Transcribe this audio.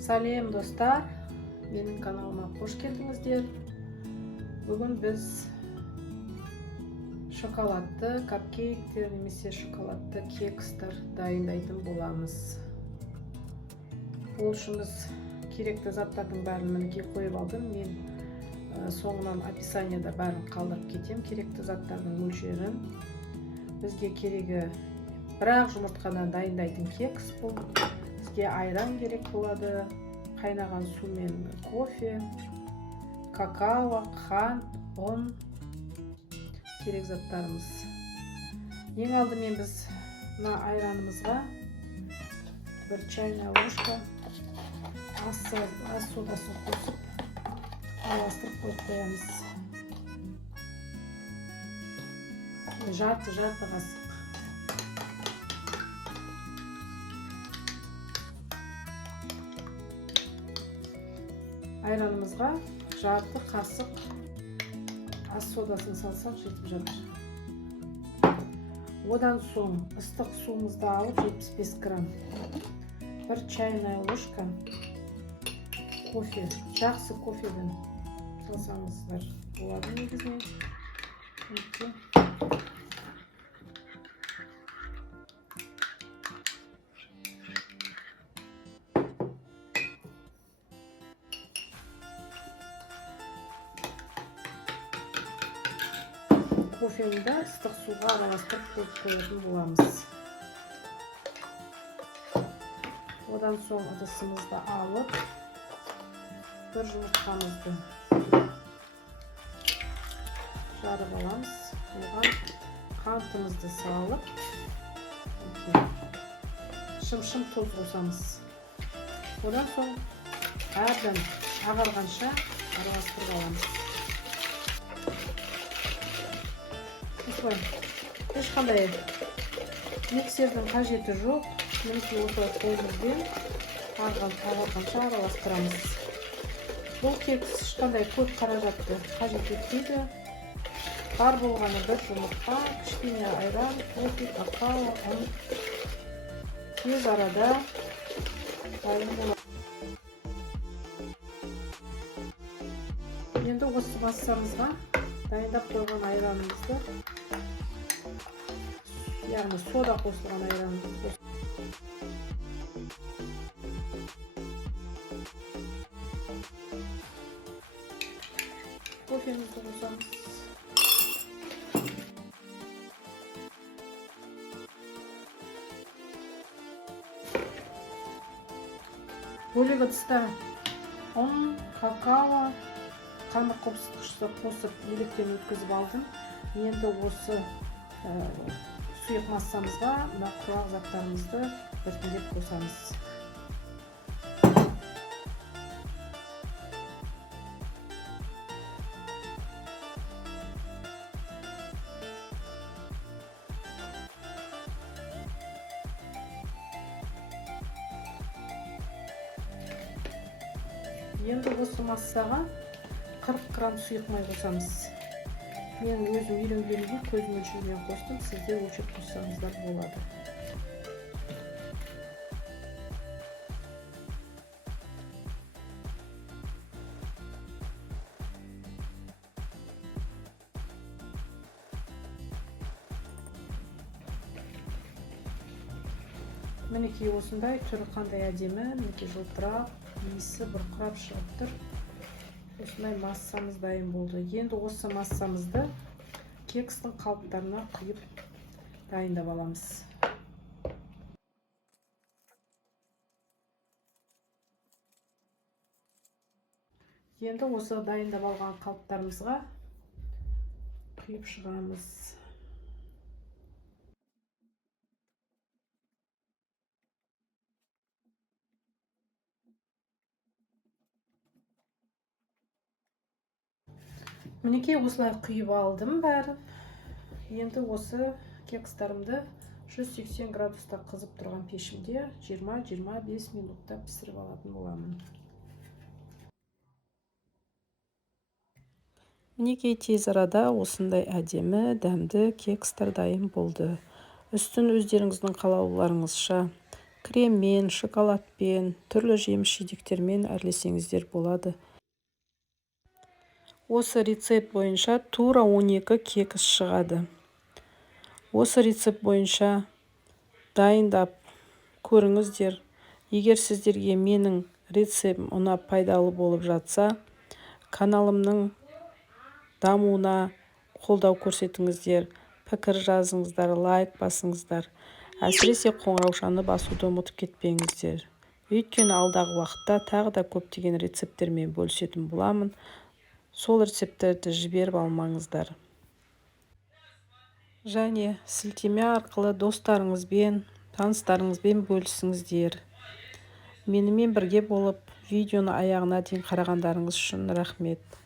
Сәлем достар, менің каналыма қош келдіңіздер. Бүгін біз шоколадты капкейктер немесе шоколадты кекстер дайындайтын боламыз. Ол үшін біз керекті заттардың бәрін мінекей қойып алдым. Мен соңынан описаниеда бәрін қалдырып кетем, керекті заттардың мөлшерін. Бізге керегі бір-ақ жұмыртқадан дайындайтын кекс бұл. Бізге айран керек болады, қайнаған су мен кофе, какао, қант, ұн, керек заттарымыз. Ең алдымен біз мына айранымызға бір чайная ложка ас содасын қосып араластырып қойып қоямыз. Жарты қасық. Айранымызға жарты қасық ас содасын салсақ жетіп жатыр. Одан соң ыстық суымызды алып 75 грамм, бір чайная ложка кофе, жақсы кофеден салсаңыздар болады негізінен. Кофені де ыстық суға араластырып қойып қоятын боламыз. Одан соң ыдысымызды алып, бір жұмыртқамызды жарып аламыз. Оған қантымызды салып, шым-шым тоз қосамыз. Одан соң әбден ағарғанша араластырып аламыз. Ешқандай миксердің қажеті жоқ. Немесе осылай қолымызбен ағарғанша араластырамыз. Бұл кекс ешқандай көп қаражатты қажет етпейді. Бар болғаны бір жұмыртқа, кішкене айран, кофе, какао, ұн. Тез арада дайын болады. Енді осы массамызға дайындап қойған айранымызды, яғни сода қосылған айранымызды кофемізді қосамыз. Бөлек ыдыста ұн, какао, қамыр қопсытқышты қосып електен өткізіп алдым. Енді осы сұйық массамызға мына құрақ заттарымызды біртіндеп қосамыз. Енді осы массаға 40 грамм сұйық май қосамыз. Мен өзім үйренгенімде көз мөлшерімен қостым, сізде өлшеп қоссаңыздар болады. Мінекей осындай түрі қандай әдемі, мінекей жылтырап, иісі бұрқырап шығып тұр. Осындай массамыз дайын болды. Енді осы массамызды кекстің қалыптарына құйып дайындап аламыз. Енді осы дайындап алған қалыптарымызға құйып шығамыз. Мінекей осылай құйып алдым бәрін. Енді осы кекстарымды 180 градуста қызып тұрған пешімде 20-25 минутта пісіріп алатын боламын. Мінекей тез арада осындай әдемі, дәмді кекстер дайын болды. Үстін өздеріңіздің қалауларыңызша креммен, шоколадпен, түрлі жеміс жидектермен әрлесеңіздер болады. Осы рецепт бойынша тура 12 кекіс шығады. Осы рецепт бойынша дайындап көріңіздер. Егер сіздерге менің рецептім ұнап пайдалы болып жатса, каналымның дамуына қолдау көрсетіңіздер, пікір жазыңыздар, лайк басыңыздар. Әсіресе қоңыраушаны басуды ұмытып кетпеңіздер. Өйткені алдағы уақытта тағы да көптеген рецепттермен бөлісетін боламын. Сол рецепттерді жіберіп алмаңыздар. Және сілтеме арқылы достарыңызбен, таныстарыңызбен бөлісіңіздер. Менімен бірге болып, видеоны аяғына дейін қарағандарыңыз үшін рахмет.